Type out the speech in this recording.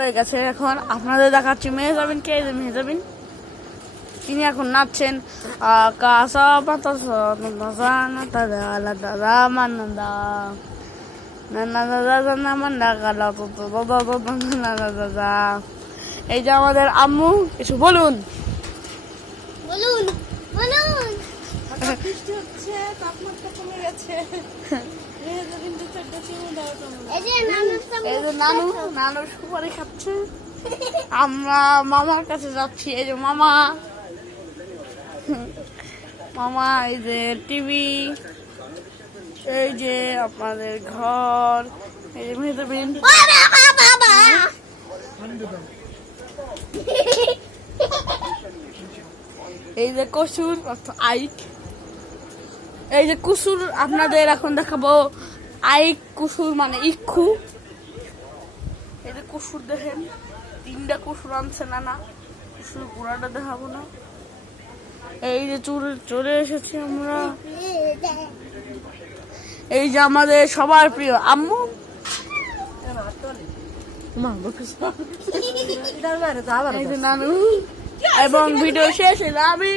হয়ে গেছে। এখন আপনাদের দেখাচ্ছি মেহজাবিন কে, মেহজাবিন তিনি এখন নাচছেন কাসা পাতা দাদা মান্না এই যে আমাদের আম্মু, কিছু বলুন। বলুন বলুন। বৃষ্টি হচ্ছে, তাপমাত্রা কমে গেছে। এই যে নানু এই যে নানু সুপারি খাচ্ছে। আমরা মামার কাছে যাচ্ছি। এই যে মামা, এই যে টিভি, এই যে আপনাদের ঘর, এই যে মেহজাবিন, এই যে কসুর আইক, এই যে কুসুর। আপনাদের এখন দেখাবো আইক কুসুর মানে ইক্ষু। এই যে কুসুর দেখেন, 3টা কুসুর আনছে না কুসুর পুরাটা দেখাবো না। এই যে চলে এসেছি আমরা। এই যে আমাদের সবার প্রিয় আম্মু, এই যে নানু, এবং ভিডিও শেষে আমি